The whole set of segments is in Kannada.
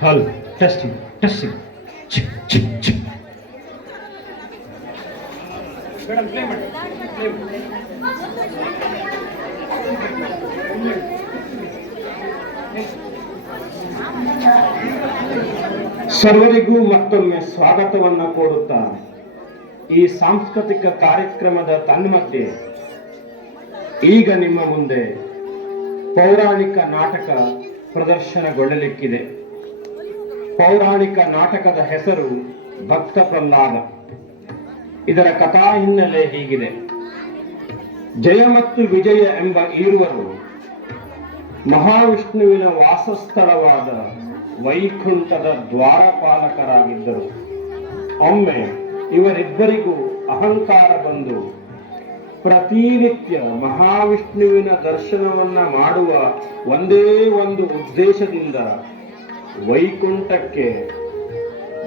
ಹಲ್ ಟೆಸ್ಟಿಂಗ್ ಟೆಸ್ಟಿಂಗ್. ಸರ್ವರಿಗೂ ಮತ್ತೊಮ್ಮೆ ಸ್ವಾಗತವನ್ನು ಕೋರುತ್ತಾ ಈ ಸಾಂಸ್ಕೃತಿಕ ಕಾರ್ಯಕ್ರಮದ ತನ್ಮಧ್ಯೆ ಈಗ ನಿಮ್ಮ ಮುಂದೆ ಪೌರಾಣಿಕ ನಾಟಕ ಪ್ರದರ್ಶನಗೊಳ್ಳಲಿಕ್ಕಿದೆ. ಪೌರಾಣಿಕ ನಾಟಕದ ಹೆಸರು ಭಕ್ತ ಪ್ರಹ್ಲಾದ. ಇದರ ಕಥಾ ಹಿನ್ನೆಲೆ ಹೀಗಿದೆ. ಜಯ ಮತ್ತು ವಿಜಯ ಎಂಬ ಈರುವರು ಮಹಾವಿಷ್ಣುವಿನ ವಾಸಸ್ಥಳವಾದ ವೈಕುಂಠದ ದ್ವಾರಪಾಲಕರಾಗಿದ್ದರು. ಒಮ್ಮೆ ಇವರಿಬ್ಬರಿಗೂ ಅಹಂಕಾರ ಬಂದು ಪ್ರತಿನಿತ್ಯ ಮಹಾವಿಷ್ಣುವಿನ ದರ್ಶನವನ್ನ ಮಾಡುವ ಒಂದೇ ಒಂದು ಉದ್ದೇಶದಿಂದ ವೈಕುಂಠಕ್ಕೆ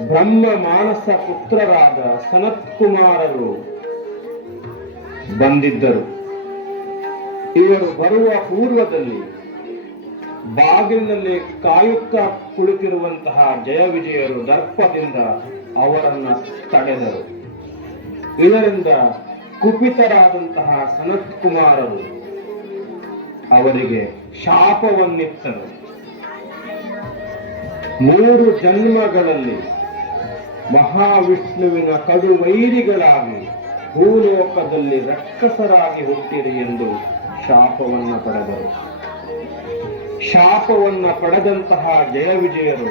ಬ್ರಹ್ಮ ಮಾನಸ ಪುತ್ರರಾದ ಸನತ್ಕುಮಾರರು ಬಂದಿದ್ದರು. ಇವರು ಬರುವ ಪೂರ್ವದಲ್ಲಿ ಬಾಗಿಲಿನಲ್ಲಿ ಕಾಯುತ್ತಾ ಕುಳಿತಿರುವಂತಹ ಜಯ ವಿಜಯರು ದರ್ಪದಿಂದ ಅವರನ್ನ ತಡೆದರು. ಇದರಿಂದ ಕುಪಿತರಾದಂತಹ ಸನತ್ಕುಮಾರರು ಅವರಿಗೆ ಶಾಪವನ್ನಿತ್ತರು. 3 ಜನ್ಮಗಳಲ್ಲಿ ಮಹಾವಿಷ್ಣುವಿನ ಕಡುವೈರಿಗಳಾಗಿ ಭೂಲೋಕದಲ್ಲಿ ರಕ್ಕಸರಾಗಿ ಹುಟ್ಟಿರಿ ಎಂದು ಶಾಪವನ್ನ ಪಡೆದರು. ಶಾಪವನ್ನ ಪಡೆದಂತಹ ಜಯ ವಿಜಯರು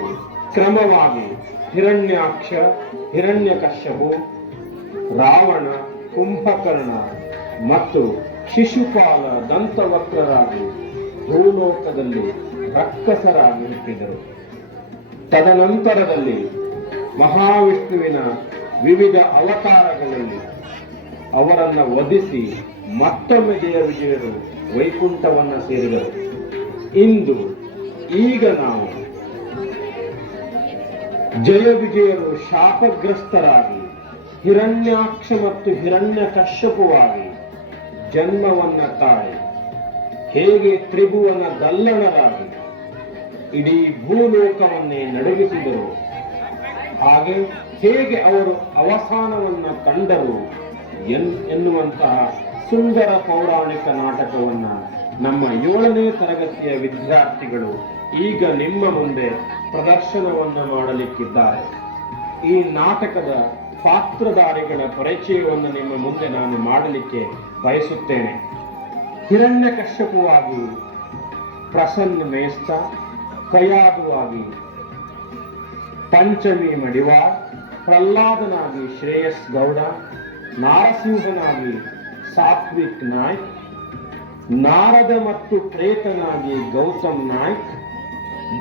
ಕ್ರಮವಾಗಿ ಹಿರಣ್ಯಾಕ್ಷ, ಹಿರಣ್ಯಕಶ್ಯಪು, ರಾವಣ, ಕುಂಭಕರ್ಣ ಮತ್ತು ಶಿಶುಪಾಲ ದಂತವಕ್ರರಾಗಿ ಭೂಲೋಕದಲ್ಲಿ ರಕ್ಕಸರಾಗಿ ಹುಟ್ಟಿದರು. ತದನಂತರದಲ್ಲಿ ಮಹಾವಿಷ್ಣುವಿನ ವಿವಿಧ ಅವತಾರಗಳಲ್ಲಿ ಅವರನ್ನು ವಧಿಸಿ ಮತ್ತೊಮ್ಮೆ ಜಯ ವಿಜಯರು ವೈಕುಂಠವನ್ನ ಸೇರಿದರು. ಈಗ ನಾವು ಜಯ ವಿಜಯರು ಶಾಪಗ್ರಸ್ತರಾಗಿ ಹಿರಣ್ಯಾಕ್ಷ ಮತ್ತು ಹಿರಣ್ಯಕಶ್ಯಪುವಾಗಿ ಜನ್ಮವನ್ನ ತಾಳಿ ಹೇಗೆ ತ್ರಿಭುವನ ಗಲ್ಲಣರಾಗಿ ಇಡೀ ಭೂಲೋಕವನ್ನೇ ನಡುಗಿಸಿದರು, ಹಾಗೆ ಹೇಗೆ ಅವರು ಅವಸಾನವನ್ನ ಕಂಡರು ಎನ್ನುವಂತಹ ಸುಂದರ ಪೌರಾಣಿಕ ನಾಟಕವನ್ನ ನಮ್ಮ 7ನೇ ತರಗತಿಯ ವಿದ್ಯಾರ್ಥಿಗಳು ಈಗ ನಿಮ್ಮ ಮುಂದೆ ಪ್ರದರ್ಶನವನ್ನು ಮಾಡಲಿಕ್ಕಿದ್ದಾರೆ. ಈ ನಾಟಕದ ಪಾತ್ರಧಾರಿಗಳ ಪರಿಚಯವನ್ನು ನಿಮ್ಮ ಮುಂದೆ ನಾನು ಮಾಡಲಿಕ್ಕೆ ಬಯಸುತ್ತೇನೆ. ಹಿರಣ್ಯಕಶ್ಯಪುವಾಗಿ ಪ್ರಸನ್ನ ಮೇಸ್ತ, ಕಯಾದುವಾಗಿ ಪಂಚಮಿ ಮಡಿವಾಳ್, ಪ್ರಹ್ಲಾದನಾಗಿ ಶ್ರೇಯಸ್ ಗೌಡ, ನಾರಸಿಂಹನಾಗಿ ಸಾತ್ವಿಕ್ ನಾಯ್ಕ್, ನಾರದ ಮತ್ತು ಪ್ರೇತನಾಗಿ ಗೌತಮ್ ನಾಯ್ಕ್,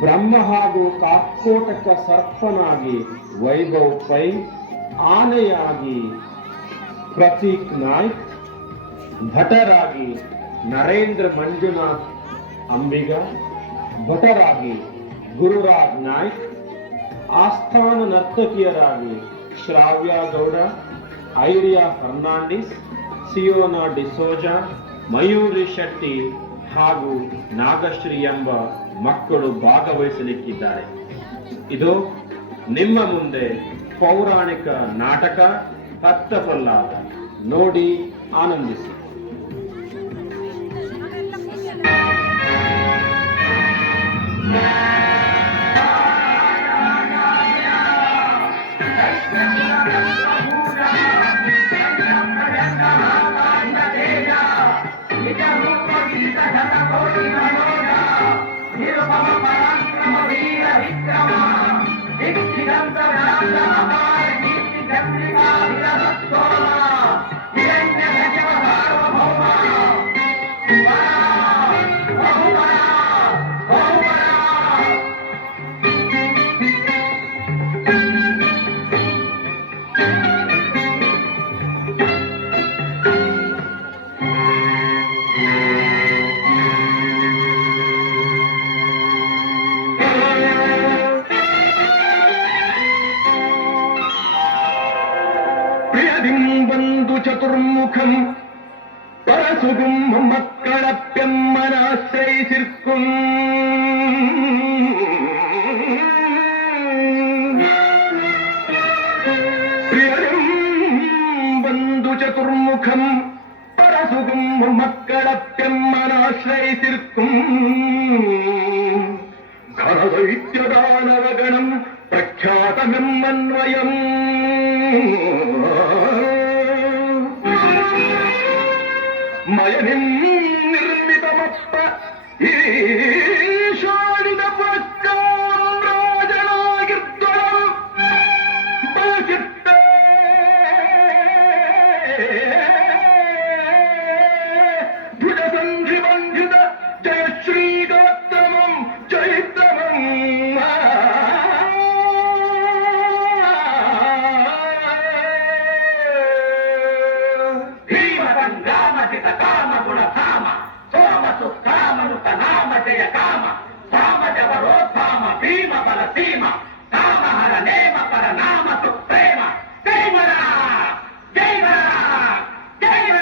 ಬ್ರಹ್ಮ ಹಾಗೂ ಕಾರ್ಕೋಟಕ ಸರ್ಪನಾಗಿ ವೈಭವ್ ಪೈ, ಆನೆಯಾಗಿ ಪ್ರತೀಕ್ ನಾಯ್ಕ್, ಭಟರಾಗಿ ನರೇಂದ್ರ ಮಂಜುನಾಥ್ ಅಂಬಿಗ, ಭಟರಾಗಿ ಗುರುರಾಜ್ ನಾಯ್ಕ್, ಆಸ್ಥಾನ ನರ್ತಕಿಯರಾಗಿ ಶ್ರಾವ್ಯ ಗೌಡ, ಐರಿಯಾ ಫರ್ನಾಂಡಿಸ್, ಸಿಯೋನಾ ಡಿಸೋಜಾ, ಮಯೂರಿ ಶೆಟ್ಟಿ ಹಾಗೂ ನಾಗಶ್ರೀ ಎಂಬ ಮಕ್ಕಳು ಭಾಗವಹಿಸಲಿಕ್ಕಿದ್ದಾರೆ. ಇದು ನಿಮ್ಮ ಮುಂದೆ ಪೌರಾಣಿಕ ನಾಟಕ ಭಕ್ತ ಪ್ರಹ್ಲಾದ. ನೋಡಿ, ಆನಂದಿಸಿ. ಬಂದು ಚತುರ್ಮುಖಂ ಪರಸುಗುಂ ಮಕ್ಕಳಪ್ಪೆಮ್ಮನಾಶ್ರಯಿಸಿರ್ಕುಂ மக்களப்பெம்மனாசிரயித்திருக்கும் கனதைத்தியதானவகணம் பிரख्यातமெம்மன்வயம் மயனின் ನಿರ್ಮಿತಮಪ್ಪ ಈಶಾಡಿದ ಪಕ್ಕಾಂ ರಾಜನಾಗಿರ್ದಳು ಬಯಸಿದ್ದೆ ಭುಜಸಂಧಿ ಬಂಧಿತ ಜಯಶ್ರೀಗೋತ್ತಮಂ ಚೈತ್ರಮಂ ಭೀಮಸಂಗ್ರಾಮಜಿತ ಕಾಮ ಗುಣಧಾಮ ಸೋಮಸು ಕಾಮನುತ ನಾಮ ಜಯ ಕಾಮ ಸಾಮ ಜವರೋಧಾಮ ಭೀಮ ಬಲ ಸೀಮ ಕಾಮಹರ ನೇಮ ಪರ ನಾಮ ಸುಪ್ರೇಮ ಜೈವರ ಜೈವರ ಜೈವರ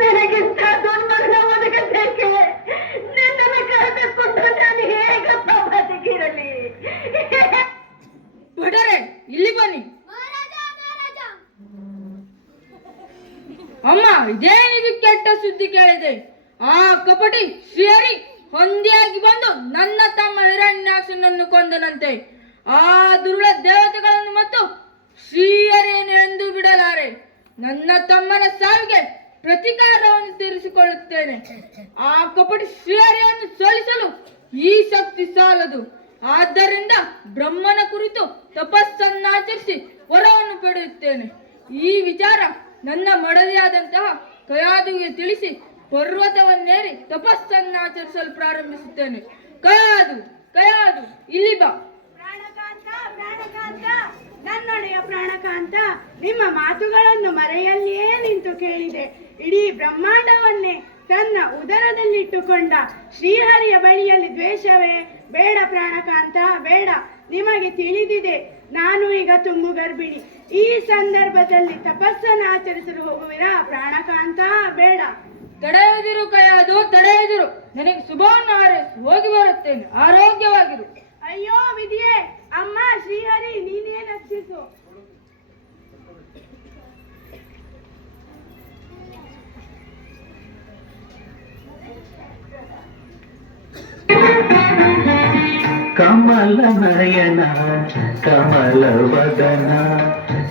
ನನಗಿಂತ ದುರ್ಮರಣ ಒದಗಬೇಕೆ ನಿನ್ನನ್ನು ಕರೆದುಕೊಂಡು ನಾನು ಹೇಗಪ್ಪ ಬದುಕಿರಲಿ? ಭಟರೇ, ಇಲ್ಲಿ ಬನ್ನಿ. ಅಮ್ಮ, ಇದೇನಿದು ಕೆಟ್ಟ ಸುದ್ದಿ ಕೇಳಿದೆ? ಆ ಕಪಟಿ ಶ್ರೀಹರಿ ಹೊಂದಿಯಾಗಿ ಬಂದು ನನ್ನ ತಮ್ಮ ಹಿರಣ್ಯಾಕ್ಷನನ್ನು ಕೊಂದನಂತೆ. ಆ ದುರುಳ ದೇವತೆಗಳನ್ನು ಮತ್ತು ಶ್ರೀಹರಿಯನ್ನು ಎಂದು ಬಿಡಲಾರೆ. ನನ್ನ ತಮ್ಮನ ಸಾವಿಗೆ ಪ್ರತಿಕಾರವನ್ನು ತೀರಿಸಿಕೊಳ್ಳುತ್ತೇನೆ. ಆ ಕಪಟಿ ಶ್ರೀಹರಿಯನ್ನು ಸೋಲಿಸಲು ಈ ಶಕ್ತಿ ಸಾಲದು. ಆದ್ದರಿಂದ ಬ್ರಹ್ಮನ ಕುರಿತು ತಪಸ್ಸನ್ನಾಚರಿಸಿ ವರವನ್ನು ಪಡೆಯುತ್ತೇನೆ. ಈ ವಿಚಾರ ನನ್ನ ಮಡದಿಯಾದಂತಹ ಕಯಾದುಗೆ ತಿಳಿಸಿ ಪರ್ವತವನ್ನೇರಿ ತಪಸ್ಸನ್ನಾಚರಿಸಲು ಪ್ರಾರಂಭಿಸುತ್ತೇನೆ. ಕಯಾದು, ಕಯಾದು, ಇಲ್ಲಿ ಬಾ. ಪ್ರಾಣಕಾಂತ, ಪ್ರಾಣಕಾಂತ, ನನ್ನೊಡೆಯ ಪ್ರಾಣಕಾಂತ, ನಿಮ್ಮ ಮಾತುಗಳನ್ನು ಮರೆಯಲ್ಲಿಯೇ ನಿಂತು ಕೇಳಿದೆ. ಇಡೀ ಬ್ರಹ್ಮಾಂಡವನ್ನೇ ತನ್ನ ಉದರದಲ್ಲಿಟ್ಟುಕೊಂಡ ಶ್ರೀಹರಿಯ ಬಳಿಯಲ್ಲಿ ದ್ವೇಷವೇ? ಬೇಡ ಪ್ರಾಣಕಾಂತ, ಬೇಡ. ನಿಮಗೆ ತಿಳಿದಿದೆ, ನಾನು ಈಗ ತುಂಬು ಗರ್ಭಿಣಿ. ಈ ಸಂದರ್ಭದಲ್ಲಿ ತಪಸ್ಸನ್ನು ಆಚರಿಸಲು ಹೋಗುವಿರಾ ಪ್ರಾಣಕಾಂತ? ಬೇಡ. ತಡೆಯುವುದಿರು ಕೈಯದು ತಡೆಯುವುದಿರು. ನನಗೆ ಶುಭವನ್ನು ಹಾರೈಸಿ ಹೋಗಿ ಬರುತ್ತೇನೆ. ಆರೋಗ್ಯವಾಗಿರು. ಅಯ್ಯೋ ವಿಧಿಯೇ, ಅಮ್ಮ ಶ್ರೀಹರಿ ನೀನೇ ರಕ್ಷಿಸು. ಕಮಲ ನಯನ ಕಮಲ ವದನ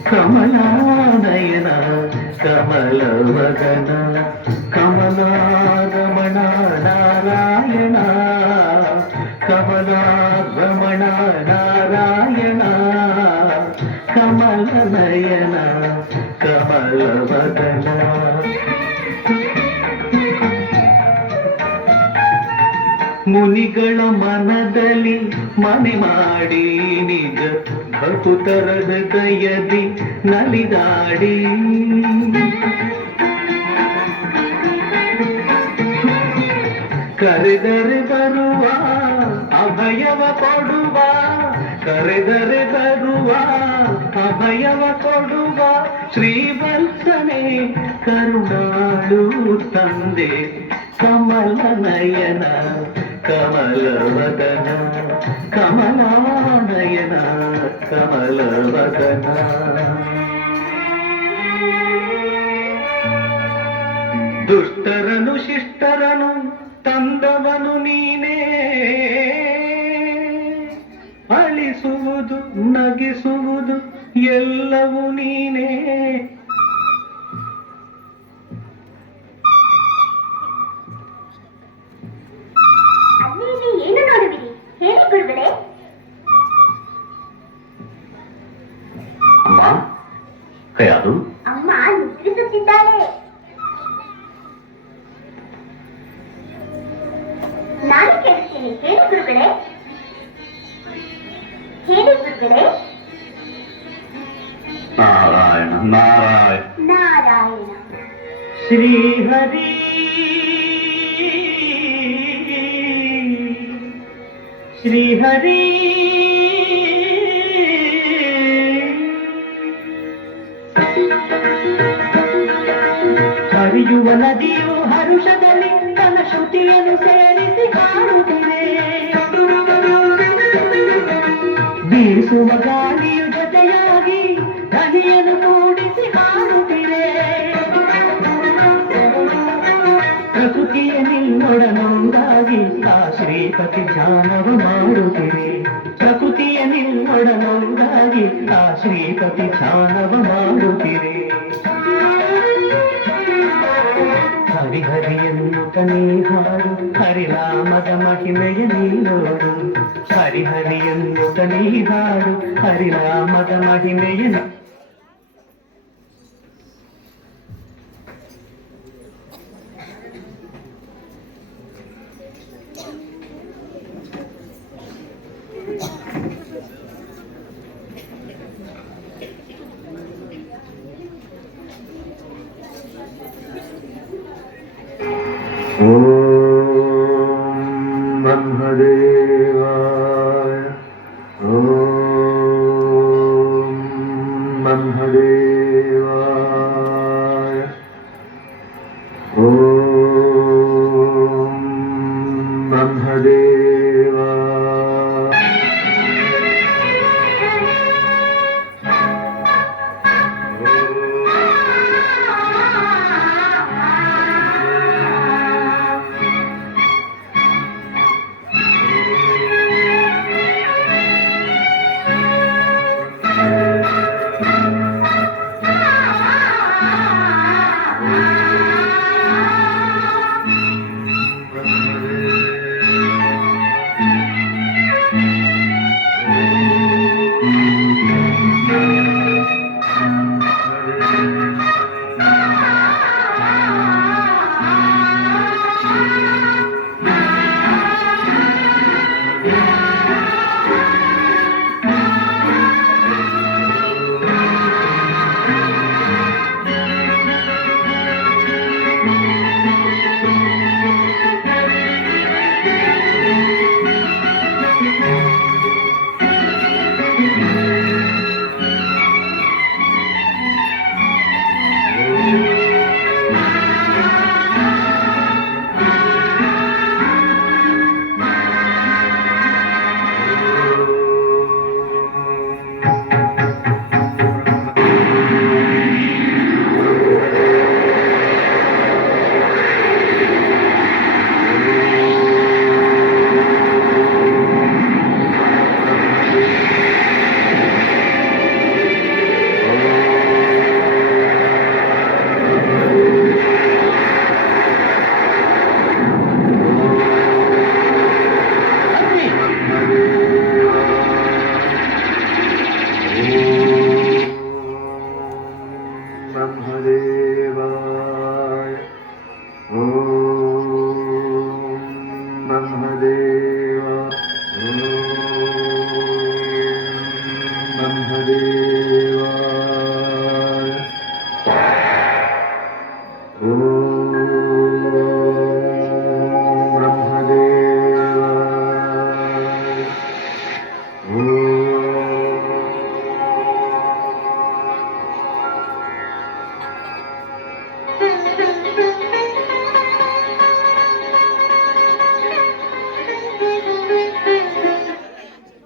ಕಮಲಾನಯನ ಕಮಲ ವದನ ಕಮಲಾಗಮನ ನಾರಾಯಣ ಕಮಲಾಗಮನ ನಾರಾಯಣ ಕಮಲ ನಯನ ಕಮಲ ವದನ. ಮುನಿಗಳ ಮನದಲ್ಲಿ ಮನೆ ಮಾಡಿ ನಿಜ ಭಕುತರ ಹೃದಯದಿ ನಲಿದಾಡಿ ಕರೆದರೆ ಬರುವ ಅಭಯವ ಕೊಡುವ ಕರೆದರೆ ಬರುವ ಅಭಯವ ಕೊಡುವ ಶ್ರೀವತ್ಸನೆ ಕರುಣಾಳು ತಂದೆ ಕಮಲ ನಯನ ಕಮಲ ವದನ ಕಮಲಾನಯನ ಕಮಲ ವದನ. ದುಷ್ಟರನು ಶಿಷ್ಟರನು ತಂದವನು ನೀನೇ ಅಳಿಸುವುದು ನಗಿಸುವುದು ಎಲ್ಲವೂ ನೀನೇ. ಏನು ನೋಡುವಿರಿ ಹೇಳಿ ಗುರುಗಳೇ. ಅಮ್ಮ ಯಾರು? ಅಮ್ಮ ನಿದ್ರಿಸುತ್ತಿದ್ದಾಳೆ. ನಾನು ಕೇಳುತ್ತೇನೆ ಹೇಳಿ ಗುರುಗಳೇ. ಹೇಳಿ ಗುರುಗಳೇ. ನಾರಾಯಣ ನಾರಾಯಣ ನಾರಾಯಣ. ಶ್ರೀಹರಿ ಶ್ರೀಹರಿ ಹರಿಯುವ ನದಿಯು ಹರುಷದಲ್ಲಿ ತನ್ನ ಶ್ರುತಿಯನ್ನು ಸೇರಿಸಿ ಹಾಡುತ್ತಿದೆ. ಬೀಸುವ ಗಾಳಿಯು ಜೊತೆಯಾಗಿ ಧ್ವನಿಯನ್ನು ಮೂಡಿಸಿ ಹಾಡುತ್ತಿದೆ. ಪ್ರಕೃತಿಯ ನಿನ್ನೊಡನೊಂದಾಗಿ ಆ ಶ್ರೀಪತಿ ಧ್ಯಾನವ ಮಾಡುತ್ತಿದೆ. ಪ್ರಕೃತಿಯ ನಿನ್ನೊಡನೊಂದಾಗಿ ಆ ಶ್ರೀಪತಿ ಧ್ಯಾನವ ಮಾಡುತ್ತಿದೆ. ಹರಿಹರಿಯನ್ನು ತನೇ ಹಾಡು ಹರಿನಾಮದ ಮಹಿಮೆಯ ನೀನೋಡು. ಹರಿಹರಿಯನ್ನು ತನೇ ಹಾಡು ಹರಿನಾಮದ ಮಹಿಮೆಯ ಓಂ ಬ್ರಹ್ಮದೇವಾಯ ಓಂ ಬ್ರಹ್ಮದೇವಾಯ ಓಂ ಬ್ರಹ್ಮದೇವಾಯ. ಬ್ರಹ್ಮದೇವಾಯ ಓಂ ಬ್ರಹ್ಮದೇವ ಓಂ ಬ್ರಹ್ಮದೇವಾಯ ಓಂ ಬ್ರಹ್ಮದೇವಾಯ ಓಂ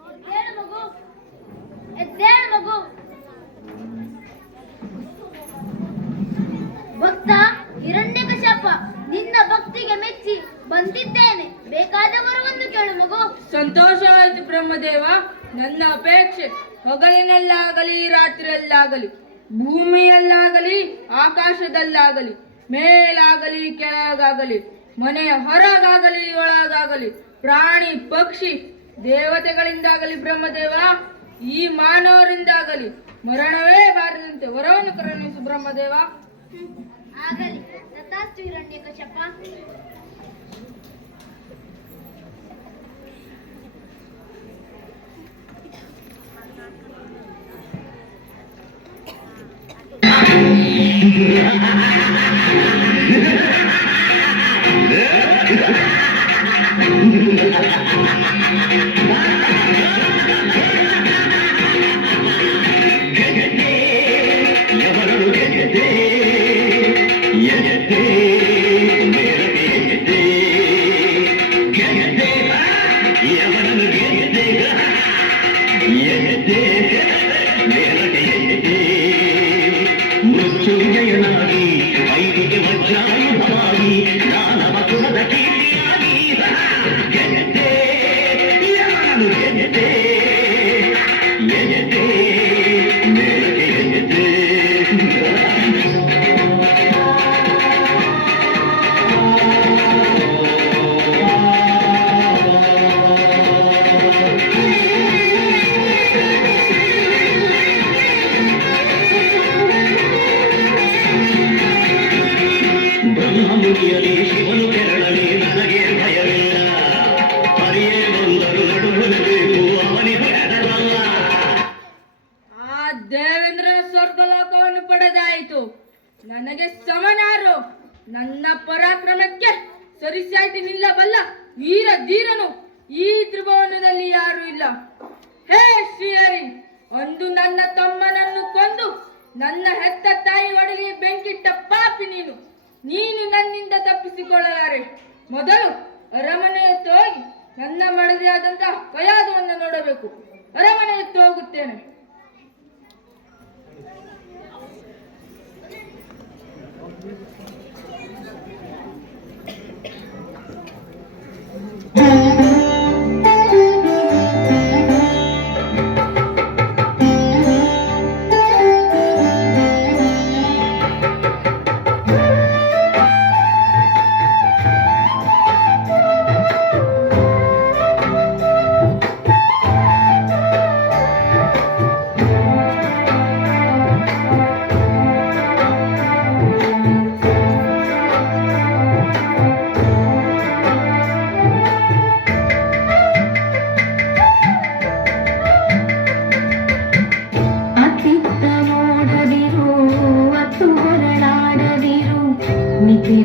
ಎದ್ದೇಳು ಮಗು, ಎದ್ದೇಳು ಮಗು. ಭಕ್ತ ಹಿರಣ್ಯಕಶ್ಯಪ, ನಿನ್ನ ಭಕ್ತಿಗೆ ಮೆಚ್ಚಿ ಬಂದಿದ್ದೇನೆ. ಬೇಕಾದ ವರವನ್ನು ಕೇಳು ಮಗು. ಸಂತೋಷ ಆಯಿತು ಬ್ರಹ್ಮದೇವ. ನನ್ನ ಅಪೇಕ್ಷೆ ಹಗಲಿನಲ್ಲಾಗಲಿ ರಾತ್ರಿಯಲ್ಲಾಗಲಿ, ಭೂಮಿಯಲ್ಲಾಗಲಿ ಆಕಾಶದಲ್ಲಾಗಲಿ, ಮೇಲಾಗಲಿ ಕೆಳಗಾಗಲಿ, ಮನೆಯ ಹೊರಗಾಗಲಿ ಒಳಗಾಗಲಿ, ಪ್ರಾಣಿ ಪಕ್ಷಿ ದೇವತೆಗಳಿಂದಾಗಲಿ ಬ್ರಹ್ಮದೇವ, ಈ ಮಾನವರಿಂದಾಗಲಿ ಮರಣವೇ ಬಾರದಂತೆ ವರವನ್ನು ಕರುಣಿಸು ಬ್ರಹ್ಮದೇವ. ಆಗಲಿ, ತಥಾಸ್ತು ಹಿರಣ್ಯಕಶ್ಯಪ. ಮೃತ್ಯುಂಜಯನಾಗಿ ವೈದಿಗೆ ವಜ್ರಾಯುಧವಾಗಿ ದಾನವ ಕುಲದ ಕೀರ್ತಿಯಾಗಿ ಗೆದ್ದೆ ಯವನನು ಗೆದ್ದೆ ಗೆದ್ದೆ ಮೇಲಕ್ಕೆ ಗೆದ್ದೆ. ಬ್ರಹ್ಮಮುನಿಯಲಿ ಶಿವನು ಕೆರಳಲಿ ನನಗೆ ಭಯವಿಲ್ಲ. ಪರಿಯೇ ಬಂದರು ನಡುಗಬೇಕು ಅವನಿಗೆ ಅಡಗಲ್ಲ. ಆ ದೇವೇಂದ್ರನ ಸ್ವರ್ಗಲೋಕವನ್ನು ಪಡೆದಾಯಿತು. ನನಗೆ ಸಮನಾರು. ನನ್ನ ಪರಾಕ್ರಮಕ್ಕೆ ಸರಿಸಾಟಿ ನಿಲ್ಲಬಲ್ಲ ವೀರ ಧೀರನು ಈ ತ್ರಿಭುವನದಲ್ಲಿ ಯಾರೂ ಇಲ್ಲ. ಹೇ ಶ್ರೀಹರಿ, ಅಂದು ನನ್ನ ತಮ್ಮನನ್ನು ಕೊಂದು ನನ್ನ ಹೆತ್ತ ತಾಯಿ ಒಳಗೆ ಬೆಂಕಿಟ್ಟ ಪಾಪಿ ನೀನು. ನೀನು ನನ್ನಿಂದ ತಪ್ಪಿಸಿಕೊಳ್ಳಲಾರೆ. ಮೊದಲು ಅರಮನೆಯತ್ತ ಹೋಗಿ ನನ್ನ ಮಡದಿಯಾದಂತಹ ಕಯಾದವನ್ನು ನೋಡಬೇಕು. ಅರಮನೆಯತ್ತ ಹೋಗುತ್ತೇನೆ.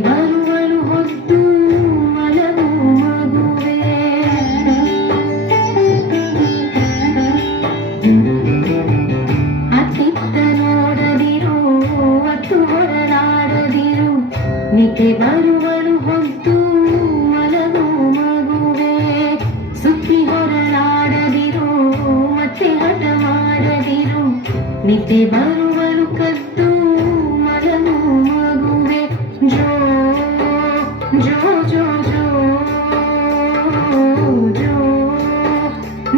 ಬರುವಳು ಹೊತ್ತು ಮಲಗು ಮಗುವೆ. ಅತ್ತಿತ್ತ ನೋಡದಿರು, ಅತ್ತು ಹೊರಲಾಡದಿರು, ನಿದ್ದೆ ಬರುವಳು ಹೊತ್ತು ಮಲಗು ಮಗುವೆ. ಸುತ್ತಿ ಹೊರಲಾಡದಿರು, ಮತ್ತೆ ಹಠ ಮಾಡದಿರು, ನಿದ್ದೆ ಬರುವಳು ಕದ್ದು ಮಲಗು ಮಗುವೆ. ಜೋ ಜೋ ಜೋ ಜೋ ಜೋ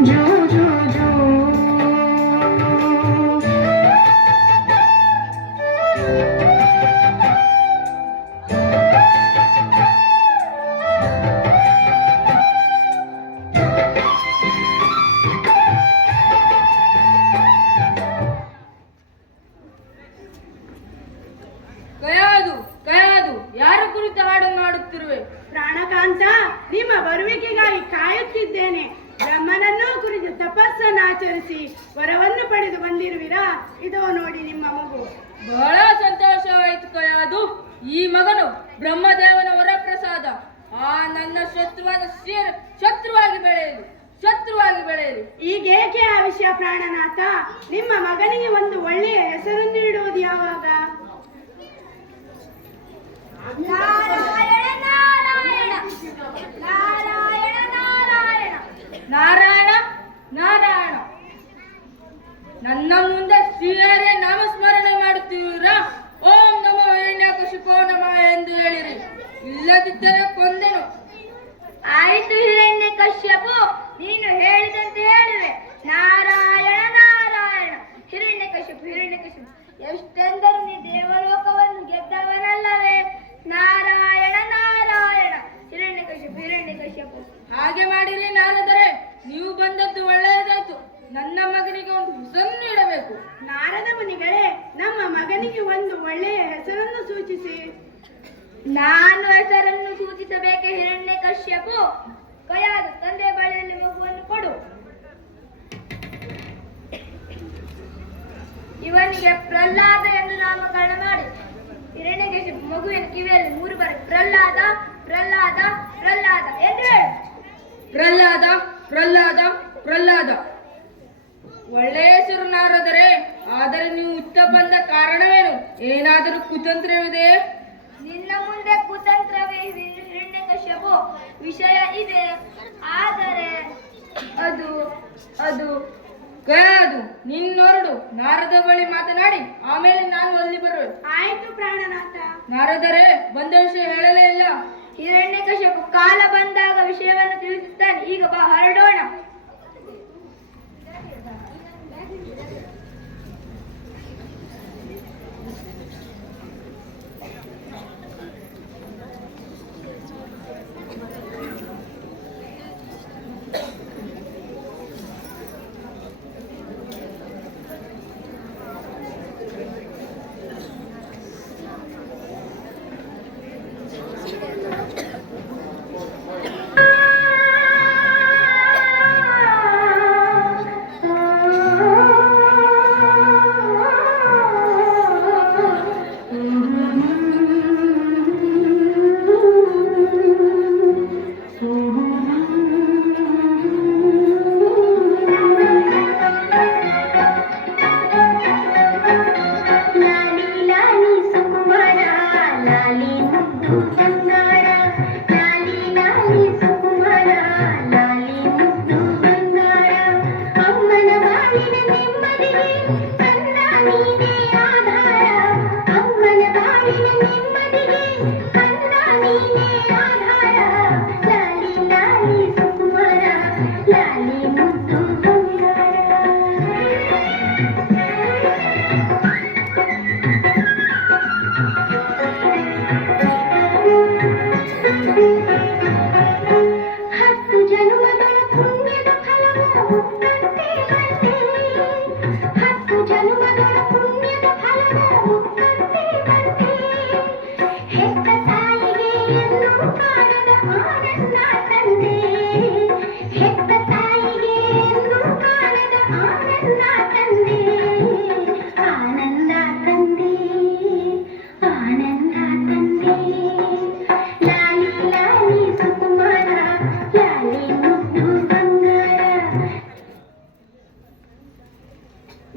ಜೋ ಜೋ ಜೋ. ಯಾರ ಕುರಿತು ಹಾಡನ್ನು ಹಾಡುತ್ತಿರುವೆ? ಪ್ರಾಣಕಾಂತ, ನಿಮ್ಮ ಬರುವಿಕೆಗಾಗಿ ಕಾಯುತ್ತಿದ್ದೇನೆ. ಬ್ರಹ್ಮನನ್ನೂ ಕುರಿತು ತಪಸ್ಸನ್ನು ಆಚರಿಸಿ ವರವನ್ನು ಪಡೆದು ಬಂದಿರುವಿರಾ? ಇದೋ ನೋಡಿ ನಿಮ್ಮ ಮಗು. ಬಹಳ ಸಂತೋಷವಾಯಿತು ಕಯಾದು. ಈ ಮಗನು ಬ್ರಹ್ಮದೇವನ ವರಪ್ರಸಾದ. ಆ ನನ್ನ ಶತ್ರುವಾಗಿ ಬೆಳೆಯಲಿ. ಈಗೇಕೆ ಆ ವಿಷಯ ಪ್ರಾಣನಾಥ? ನಿಮ್ಮ ಮಗನಿಗೆ ಒಂದು ಒಳ್ಳೆಯ ಹೆಸರನ್ನು ಇಡುವುದು ಯಾವಾಗ? ನಾರಾಯಣ ನಾರಾಯಣ. ನನ್ನ ಮುಂದೆ ಶ್ರೀಹರಿಯ ನಾಮಸ್ಮರಣೆ ಮಾಡುತ್ತೀರಾ? ಓಂ ನಮೋ ಹಿರಣ್ಯಕಶಿಪೋ ನಮಃ ಎಂದು ಹೇಳಿರಿ, ಇಲ್ಲದಿದ್ದರೆ ಕೊಂದೆನು. ಆಯಿತು ಹಿರಣ್ಯಕಶ್ಯಪು, ನೀನು ಹೇಳಿದಂತೆ ಹೇಳುವೆ. ನಾರಾಯಣ ನಾರಾಯಣ. ಹಿರಣ್ಯಕಶ್ಯಪು ಎಷ್ಟೆಂದರೂ ನೀ ದೇವಲೋಕವನ್ನು ಗೆದ್ದವನಲ್ಲವೇ? ನಾರಾಯಣ ನಾರಾಯಣ. ಹಿರಣ್ಯಕಶ್ಯಪು ಹಾಗೆ ಮಾಡಿರಿ ನಾರದರೆ. ನೀವು ಬಂದದ್ದು ಒಳ್ಳೆಯದಾಯ್ತು. ನನ್ನ ಮಗನಿಗೆ ಒಂದು ಹೆಸರನ್ನು ಇಡಬೇಕು. ನಾರದ ಮುನಿಗಳೇ, ನಮ್ಮ ಮಗನಿಗೆ ಒಂದು ಒಳ್ಳೆಯ ಹೆಸರನ್ನು ಸೂಚಿಸಿ. ನಾನು ಹೆಸರನ್ನು ಸೂಚಿಸಬೇಕೆ ಹಿರಣ್ಯಕಶ್ಯಪು? ಕಯಾದು, ತಂದೆ ಬಾಳಿನಲ್ಲಿ ಮಗುವನ್ನು ಕೊಡು. ಇವನಿಗೆ ಪ್ರಹ್ಲಾದ ಎಂದು ನಾಮಕರಣ ಮಾಡಿ. ಹಿರಣ್ಯಕಶ್ಯಪು ಮಗುವಿನ ಕಿವಿಯಲ್ಲಿ 3 ಬಾರಿ ಪ್ರಹ್ಲಾದ ಪ್ರಹ್ಲಾದ ಪ್ರಹ್ಲಾದ ಎಂದು ಹೇಳು. ಪ್ರಹ್ಲಾದ ಪ್ರಹ್ಲಾದ ಪ್ರಹ್ಲಾದ. ಒಳ್ಳೆಯ ಹೆಸರು ನಾರದರೆ. ಆದರೆ ನೀವು ಇತ್ತ ಬಂದ ಕಾರಣವೇನು? ಏನಾದರೂ ಕುತಂತ್ರವಿದೆಯೇ? ನಿನ್ನ ಮುಂದೆ ಕುತಂತ್ರವೇ ಹಿರಣ್ಯಕಶ್ಯಪು. ವಿಷಯ ಇದೆ, ಆದರೆ ಅದು ಕಯಾದು, ನಿನ್ನೊರಡು ನಾರದ ಬಳಿ ಮಾತನಾಡಿ ಆಮೇಲೆ ನಾನು ಅಲ್ಲಿ ಬರುವೆ. ಆಯಿತು ಪ್ರಾಣನಾಥ. ನಾರದರೆ, ಬಂದ ವಿಷಯ ಹೇಳಲೇ ಇಲ್ಲ. ಹಿರಣ್ಯಕಶ್ಯಪು ಕಾಲ ಬಂದಾಗ ವಿಷಯವನ್ನು ತಿಳಿಸುತ್ತಾನೆ. ಈಗ ಬಾ, ಹೊರಡೋಣ.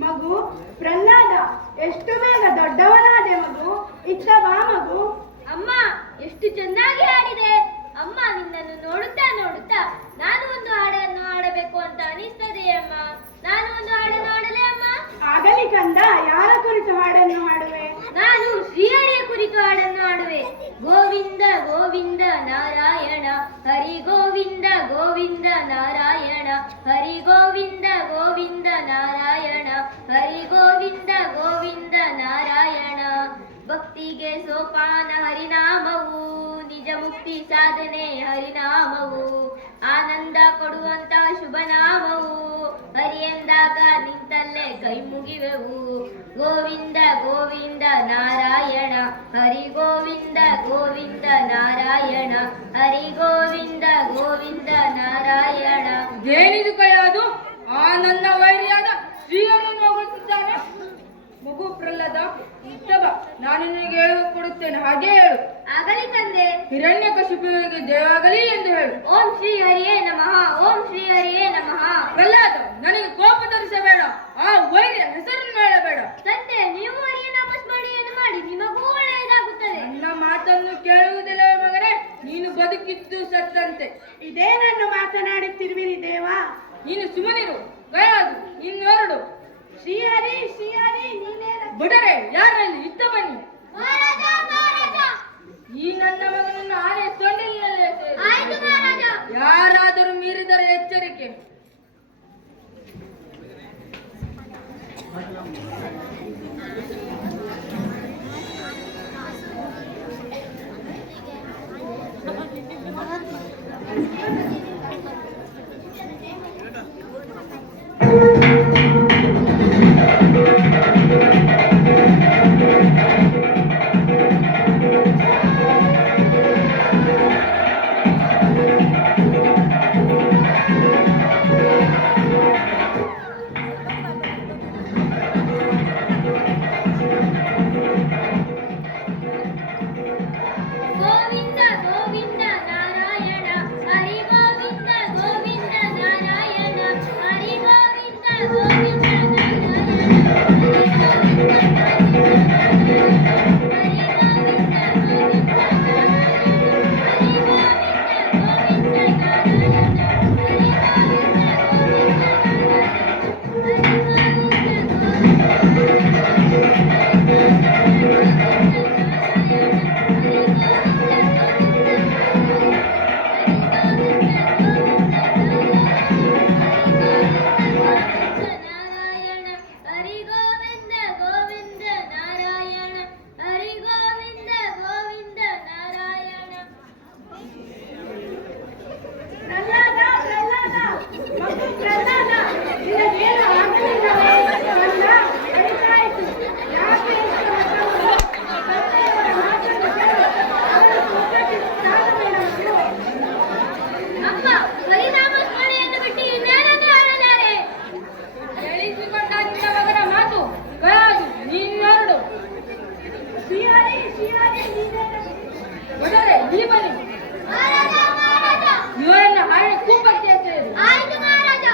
ಮಗು ಪ್ರಹ್ಲಾದ, ಎಷ್ಟು ಬೇಗ ದೊಡ್ಡವನಾದೆ ಮಗು. ಇತ್ತ ಬಾ ಮಗು. ಅಮ್ಮ, ಎಷ್ಟು ಚೆನ್ನಾಗಿ ಹಾಡಿದೆ. ಅಮ್ಮ, ನಿನ್ನನ್ನು ನೋಡುತ್ತಾ ನೋಡುತ್ತಾ ನಾನು ಒಂದು ಹಾಡನ್ನು ಹಾಡಬೇಕು ಅಂತ ಅನಿಸ್ತದೆ ಅಮ್ಮ. ನಾನು ಒಂದು ಹಾಡನ್ನು ಹಾಡಲೇ ಅಮ್ಮ? ಆಗಲಿ ಕಂದ, ಯಾರ ಕುರಿತು ಹಾಡನ್ನು ಹಾಡುವೆ? ನಾನು ಶ್ರೀಹರಿಯ ಕುರಿತು ಹಾಡನ್ನು ಹಾಡುವೆ. ಗೋವಿಂದ ಗೋವಿಂದ ನಾರಾಯಣ ಹರಿ ಗೋವಿಂದ ಗೋವಿಂದ ನಾರಾಯಣ ಹರಿ ಗೋವಿಂದ ಗೋವಿಂದ ನಾರಾಯಣ ಹರಿ ಗೋವಿಂದ ಗೋವಿಂದ ನಾರಾಯಣ. ಭಕ್ತಿಗೆ ಸೋಪಾನ ಹರಿನಾಮವು, ನಿಜ ಮುಕ್ತಿ ಸಾಧನೆ ಹರಿನಾಮವು, ಆನಂದ ಕೊಡುವಂತಹ ಶುಭನಾಮವು. ಹರಿ ಎಂದಾಗ ನಿಂತಲ್ಲೇ ಕೈ ಮುಗಿವೆವು. ಗೋವಿಂದ ಗೋವಿಂದ ನಾರಾಯಣ ಹರಿ ಗೋವಿಂದ ಗೋವಿಂದ ನಾರಾಯಣ ಹರಿ ಗೋವಿಂದ ಗೋವಿಂದ ನಾರಾಯಣ. ಏನಿದು ಕೈಯಾದು? ಆ ನನ್ನ ವೈರಿಯಾದ ಶ್ರೀಯನ್ನು ಹೋಗುತ್ತಿದ್ದಾನೆ. ಮಗು ಪ್ರಹ್ಲಾದ, ಉತ್ತಮ, ನಾನು ನಿನಗೆ ಹೇಳುವ ಕೊಡುತ್ತೇನೆ, ಹಾಗೆ ಹೇಳು. ಆಗಲಿ ತಂದೆ. ಹಿರಣ್ಯಕಶಿಪುವಿಗೆ ಜಯವಾಗಲಿ ಎಂದು ಹೇಳು. ಓಂ ಶ್ರೀ ಹರಿಯೇ ನಮಃ, ಓಂ ಶ್ರೀ ಹರಿಯೇ ನಮಃ. ಪ್ರಹ್ಲಾದ, ನನಗೆ ಕೋಪ ತರಿಸಬೇಡ, ಆ ವೈರಿಯ ಹೆಸರನ್ನು ಹೇಳಬೇಡ. ತಂದೆ, ನೀವು ಹರಿಯ ನಾಮಸ್ಮರಣೆಯನ್ನು ಮಾಡಿ ನಿಮಗೂ ಒಳ್ಳೆಯದಾಗುತ್ತದೆ. ನನ್ನ ಮಾತನ್ನು ಕೇಳುವುದಿಲ್ಲ ಮಗನೇ, ನೀನು ಬದುಕಿದ್ದು ಸತ್ತಂತೆ. ಇದೇನನ್ನು ಮಾತನಾಡುತ್ತಿರುವಿರಿ ದೇವ? ನೀನು ಸುಮ್ಮನಿರು. ಗಯಾದು ಇನ್ನೆರಡು. ಶ್ರೀಹರಿ ಶ್ರೀಹರಿ ನೀನೇ ಬಿಡರೆ ಯಾರಲ್ಲಿ ಇದ್ದ ಬನ್ನಿ. ಮಹಾರಾಜ ಮಹಾರಾಜ. ಈ ನನ್ನ ಮಗನನ್ನು ಆನೆ ತೊಂದಿಲ್ಲೇ ಆಯ್ತು ಮಹಾರಾಜ. ಯಾರಾದರೂ ಮೀರಿದರೆ ಎಚ್ಚರಿಕೆ. ಗೋವಿಂದ ಗೋವಿಂದ ನಾರಾಯಣ ಹರಿ ಗೋವಿಂದ ಗೋವಿಂದ ನಾರಾಯಣ ಹರಿ ಗೋವಿಂದ ಗೋವಿಂದ ಪ್ರಹ್ಲಾದ ಪ್ರಹ್ಲಾದ ಮಗು ಪ್ರಹ್ಲಾದ, ನಿನಗೇನು ಆಗಲಿಲ್ಲವೇ? ಕಂದ, ಅರಿತಾಯಿತು. ಯಾಕೆ ಇಷ್ಟು ಹಠವನ್ನು? ತಂದೆಯವರ ಮಾತನ್ನು ಕೇಳು. ಅವರ ಕೋಪಕ್ಕೆ ತಾಳಬೇಡ ಮಗು. ಅಮ್ಮ ಹರಿನಾಮಸ್ಮರಣೆಯನ್ನು ಬಿಟ್ಟು ಇನ್ನೇನನ್ನು ಹೇಳಲಾರೆ. ಎಳಿಸಿಕೊಂಡ ನಿನ್ನ ಮಗನ ಮಾತು. ಗಯಾದು ಇನ್ನೆರಡು. ಶ್ರೀಹರಿ ಶ್ರೀಹರಿ ನೀನೇ ಬಿಡರೆ ಈ ಬನ್ನಿ. ಮಹಾರಾಜ ಮಹಾರಾಜ. ಇವರನ್ನ ಹಾಳೆ ಕೂಪಕ್ಕೆ ಸೇರು. ಆಯ್ತು ಮಹಾರಾಜ.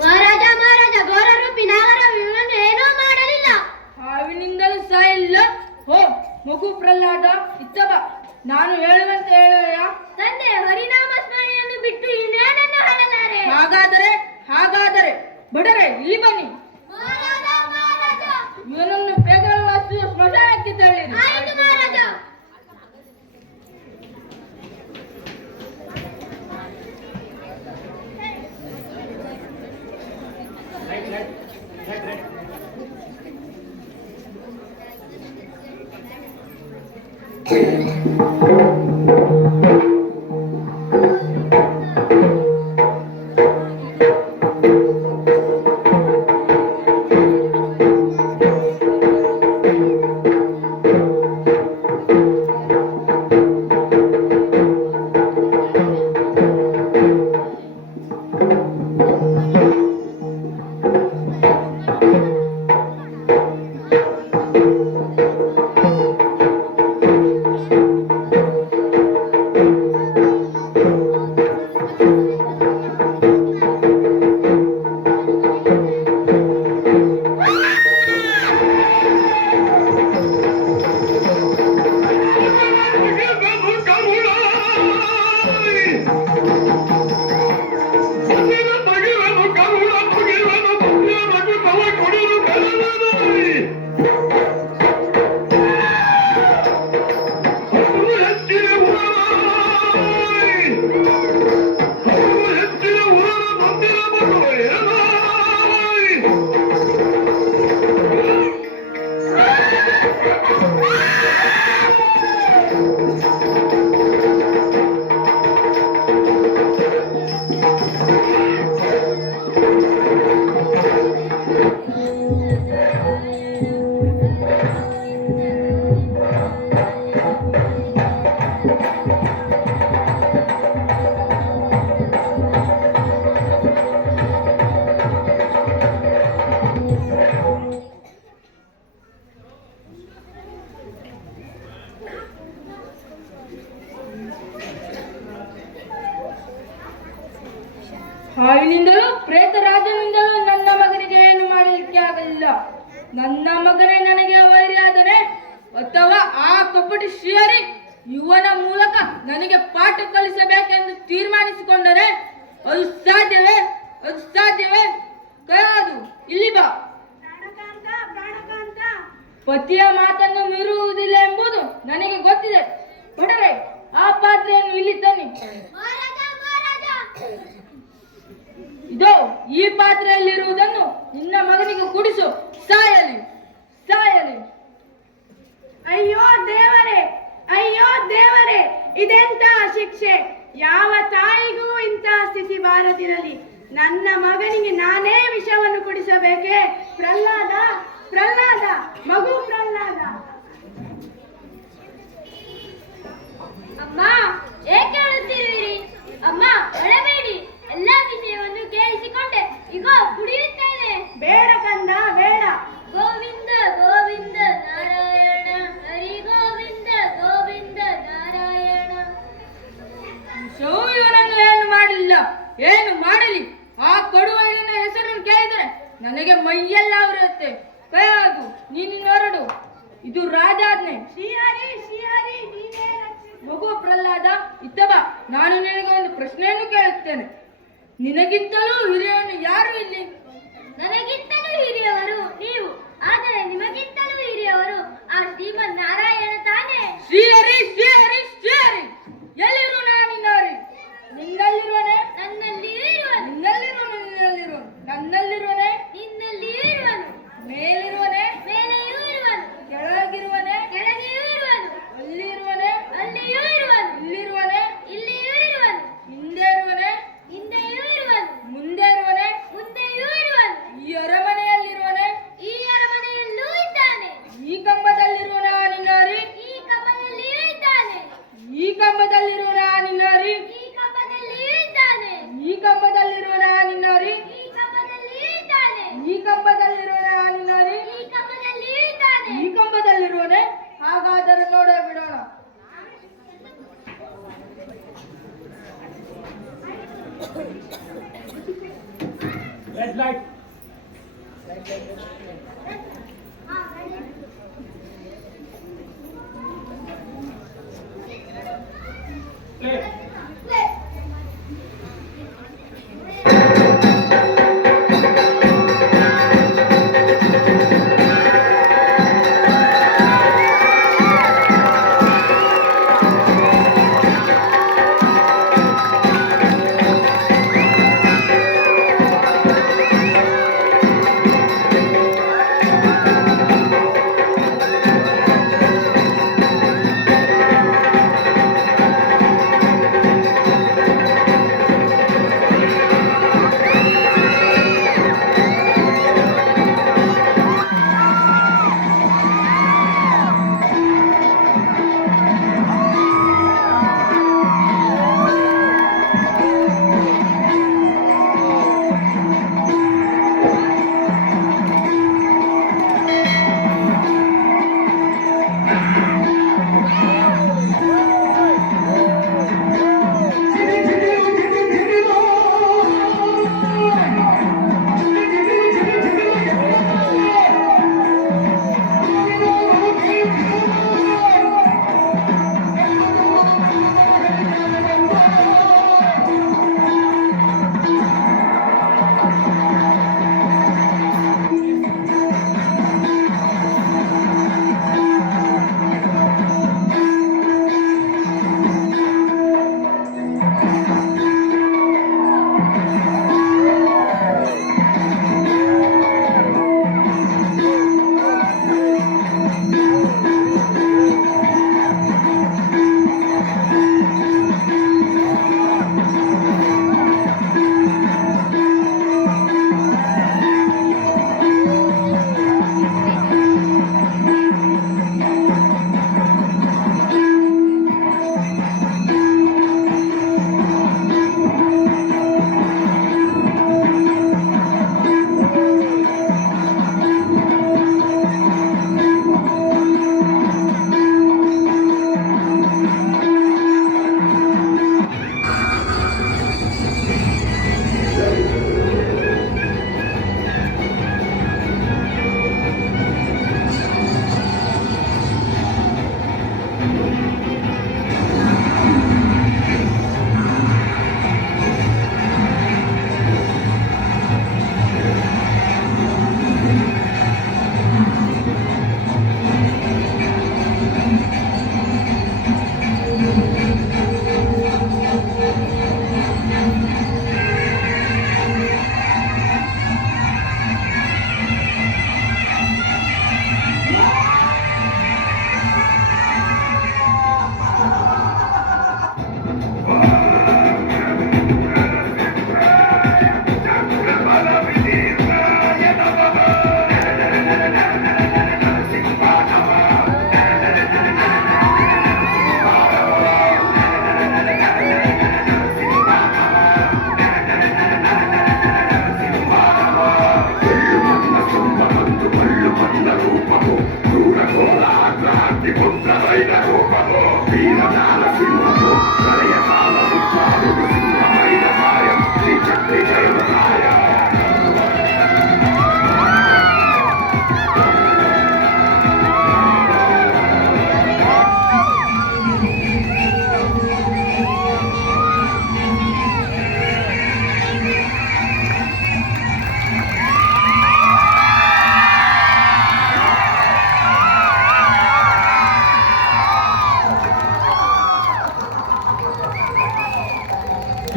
ಮಹಾರಾಜ ಮಹಾರಾಜ ಘೋರರೂಪಿ ನಾಗರವಿ ಇವನನ್ನು ಏನೂ ಮಾಡಲಿಲ್ಲ. ಹಾವಿನಿಂದಲೂ ಸಾಯಿಲ್ಲ. ಹೋ ಮಗು ಪ್ರಹ್ಲಾದ, ಇತ್ತ ಬಾ. ನಾನು ಹೇಳುವಂತೆ ಹೇಳುವೆಯಾ? ತಂದೆ ಹರಿನಾಮ ಸ್ಮರಣೆಯನ್ನು ಬಿಟ್ಟು ಇನ್ನೇನನ್ನು ಹೇಳಲಾರೆ. ಹಾಗಾದರೆ ಬಿಡರೆ ಈ ಬನ್ನಿ. ಮಹಾರಾಜ ಮಹಾರಾಜ. ಇವನನ್ನು ಬೇಗವಾಸಿ ಸ್ಮಶಾನಕ್ಕೆ ತಳ್ಳಿರಿ. ಆಯ್ತು ಮಹಾರಾಜ. ಹಾವಿನಿಂದಲೂ ಪ್ರೇತರಾಜನಿಂದಲೂ ನನ್ನ ಮಗನಿಗೆ ಏನು ಮಾಡಲಿಕ್ಕೆ ಆಗಲಿಲ್ಲ. ನನ್ನ ಮಗನೇ ನನಗೆ ವೈರಿಯಾದರೆ ಅಥವಾ ಆ ಕಪಟಿ ಶ್ರೀಹರಿ ಇವನ ಮೂಲಕ ನನಗೆ ಪಾಠ ಕಲಿಸಬೇಕೆಂದು ತೀರ್ಮಾನಿಸಿಕೊಂಡರೆ ಅದು ಸಾಧ್ಯವೇ? ಅದು ಸಾಧ್ಯವೇ? ಕಯಾದು, ಇಲ್ಲಿ ಬಾ. ಪ್ರಾಣಕಾಂತ, ಪ್ರಾಣಕಾಂತ. ಪತಿಯ ಮಾತನ್ನು ಮೀರುವುದಿಲ್ಲ ಎಂಬುದು ನನಗೆ ಗೊತ್ತಿದೆ. ಬಿಡರೆ ಆ ಪಾತ್ರೆಯನ್ನು ಇಲ್ಲಿ ತನ್ನಿ. ಮಹಾರಾಜ, ಮಹಾರಾಜ. ಇದೋ ಈ ಪಾತ್ರೆಯಲ್ಲಿರುವುದನ್ನು ನಿನ್ನ ಮಗನಿಗೆ ಕುಡಿಸು. ಸಾಯಲಿ, ಸಾಯಲಿ. ಅಯ್ಯೋ ದೇವರೇ, ಅಯ್ಯೋ ದೇವರೇ, ಇದೆಂತ ಶಿಕ್ಷೆ! ಯಾವ ತಾಯಿಗೂ ಇಂಥ ಸ್ಥಿತಿ ಬಾರದಿರಲಿ. ನನ್ನ ಮಗನಿಗೆ ನಾನೇ ವಿಷವನ್ನು ಕುಡಿಸಬೇಕೆ? ಪ್ರಹ್ಲಾದ, ಪ್ರಹ್ಲಾದ, ಮಗು ಪ್ರಹ್ಲಾದ. ಅಮ್ಮ, ಏಕೆ ಅಳುತ್ತಿರುವಿರಿ? ಅಮ್ಮ, ಅಳಬೇಡಿ. ಎಲ್ಲ ವಿಷಯವನ್ನು ಕೇಳಿಸಿಕೊಂಡೆ. ಈಗ ಕುಡಿಯುತ್ತೇನೆ. ಬೇಡ ಕಂದ, ಬೇಡ. ಗೋವಿಂದ ಗೋವಿಂದ ನಾರಾಯಣ, ಹರಿ ಗೋವಿಂದ ಗೋವಿಂದ ನಾರಾಯಣ. ವಿಷವು ಇವನನ್ನು ಏನು ಮಾಡಲಿಲ್ಲ. ಏನು ಮಾಡಲಿ? ಆ ಕಡುವೈರಿನ ಹೆಸರನ್ನು ಕೇಳಿದರೆ ನನಗೆ ಮೈಯೆಲ್ಲ ಉರಿಯುತ್ತೆ. ಕಯಾದು, ನೀನು ಹೊರಡು. ಇದು ರಾಜಾಜ್ಞೆ. ಶ್ರೀಹರಿ, ಶ್ರೀಹರಿ, ನೀನೇ ರಕ್ಷಿಸು. ಮಗು ಪ್ರಹ್ಲಾದ, ಇತ್ತ ಬಾ. ನಾನು ನಿನಗೆ ಒಂದು ಪ್ರಶ್ನೆಯನ್ನು ಕೇಳುತ್ತೇನೆ. ನಿನಗಿಂತಲೂ ಹಿರಿಯವನು ಯಾರು ಇಲ್ಲಿ? ನನಗಿಂತಲೂ ಹಿರಿಯವರು ನೀವು, ಆದರೆ ನಿಮಗಿಂತಲೂ ಹಿರಿಯವರು ಆ ಶ್ರೀಮನ್ ನಾರಾಯಣ ತಾನೇ? ಶ್ರೀಹರಿ, ಶ್ರೀಹರಿ, ಶ್ರೀಹರಿ. ಎಲ್ಲಿರು ನಾನಿನ್ನಾರಿ? ನಿನ್ನಲ್ಲಿರುವನೆ? ನನ್ನಲ್ಲಿಯೂ ಇರುವನು. ನಿನ್ನಲ್ಲಿರುವನು, ನಿನ್ನಲ್ಲಿರುವನು. ನನ್ನಲ್ಲಿರುವನೆ? ನಿನ್ನಲ್ಲಿಯೂ ಇರುವನು. ಮೇಲಿರುವನೆ? ಮೇಲೆಯೂ ಇರುವನು. ಕೆಳಗಿರುವನೆ? ಕೆಳಗೆಯೂ ಇರುವನು. ಅಲ್ಲಿರುವನೆ? ಅಲ್ಲಿಯೂ ಇರುವನು. ಇಲ್ಲಿರುವನೆ? ಇಲ್ಲಿಯೂ ಇರುವನು. ಹಿಂದೆ ಇರುವನೆ? ಹಿಂದೆಯೂ ಇರುವನು. ಮುಂದೆ ಇರುವನೆ? ಮುಂದೆಯೂ ಇರುವನು. ಈ ಅರಮನೆಯಲ್ಲಿರುವನೆ? ಈ ಅರಮನೆಯಲ್ಲೂ ಇದ್ದಾನೆ. ಈ ಕಂಬದಲ್ಲಿರುವನ ನಿನ್ನಾರಿ? ಈ ಕಂಬದಲ್ಲಿಯೂ ಇದ್ದಾನೆ. ಈ ಕಂಬದಲ್ಲಿರುವನ ನಿನ್ನಾರಿ? ಈ ಕಂಬದಲ್ಲಿಯೂ ಇದ್ದಾನೆ. ಈ ಕಂಬದಲ್ಲಿರುವನ ನಿನ್ನಾರಿ? ಈ ಕಂಬದಲ್ಲಿಯೂ ಇದ್ದಾನೆ. ಈ ಕಂಬದಲ್ಲಿರುವನ ನಿನ್ನಾರಿ? ಈ ಕಂಬದಲ್ಲಿಯೂ ಇದ್ದಾನೆ. ಈ ಕಂಬದಲ್ಲಿರುವನೆ? ಹಾಗಾದರೆ ನೋಡ ಬಿಡೋಣ. Red light.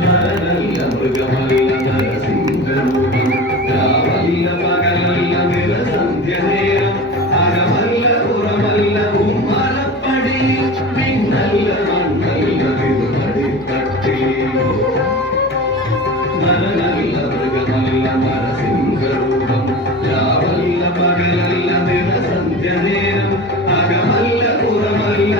ನರನಲ್ಲ ಮೃಗವಲ್ಲ ನರಸಿಂಹರೂಪಂ ರಾವಲ್ಲ ಪಗಲಲ್ಲ ನಿರಸಂಧ್ಯ ನೇರಂ ಅಗಮಲ್ಲ ಪುರಮಲ್ಲ ಉಮ್ಮರಪ್ಪಡಿ ಪಿನ್ನಲ್ಲ ಮಣ್ಣಲ್ಲ ಬಿರುಪಡಿ ತಟ್ಟಿ ನರನಲ್ಲ ಮೃಗವಲ್ಲ ನರಸಿಂಹರೂಪಂ ರಾವಲ್ಲ ಪಗಲಲ್ಲ ನಿರಸಂಧ್ಯ ನೇರಂ ಅಗಮಲ್ಲ ಪುರಮಲ್ಲ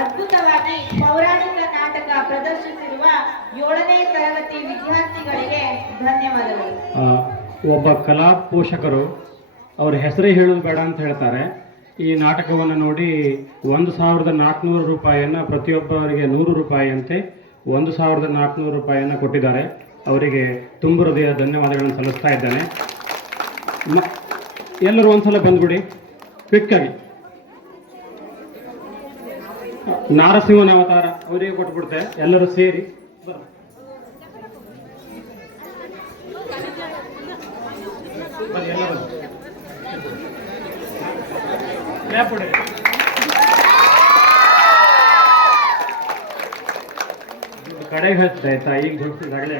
ಅದ್ಭುತವಾಗಿ ಪೌರಾಣಿಕ ನಾಟಕ ಪ್ರದರ್ಶಿಸಿರುವ 7ನೇ ತರಗತಿ ವಿದ್ಯಾರ್ಥಿಗಳಿಗೆ ಧನ್ಯವಾದಗಳು. ಒಬ್ಬ ಕಲಾ ಪೋಷಕರು ಅವ್ರ ಹೆಸರೇ ಹೇಳೋದು ಬೇಡ ಅಂತ ಹೇಳ್ತಾರೆ. ಈ ನಾಟಕವನ್ನು ನೋಡಿ 1,400 ರೂಪಾಯಿಯನ್ನು ಪ್ರತಿಯೊಬ್ಬರಿಗೆ 100 ರೂಪಾಯಿಯಂತೆ 1,400 ರೂಪಾಯಿಯನ್ನು ಕೊಟ್ಟಿದ್ದಾರೆ. ಅವರಿಗೆ ತುಂಬ ಹೃದಯ ಧನ್ಯವಾದಗಳನ್ನು ಸಲ್ಲಿಸ್ತಾ ಇದ್ದೇನೆ. ಎಲ್ಲರೂ ಒಂದ್ಸಲ ಬಂದ್ಬಿಡಿ ಕ್ವಿಕ್ಕಾಗಿ. ನಾರಸಿಂಹನ ಅವತಾರ ಅವರಿಗೆ ಕೊಟ್ಬಿಡ್ತೆ. ಎಲ್ಲರೂ ಸೇರಿ ಕಡೆಗೆ ಹಚ್ಚಿದೆ ಆಯ್ತಾ? ಈಗ ಜೋಡಿಸಿದಾಗಲೇ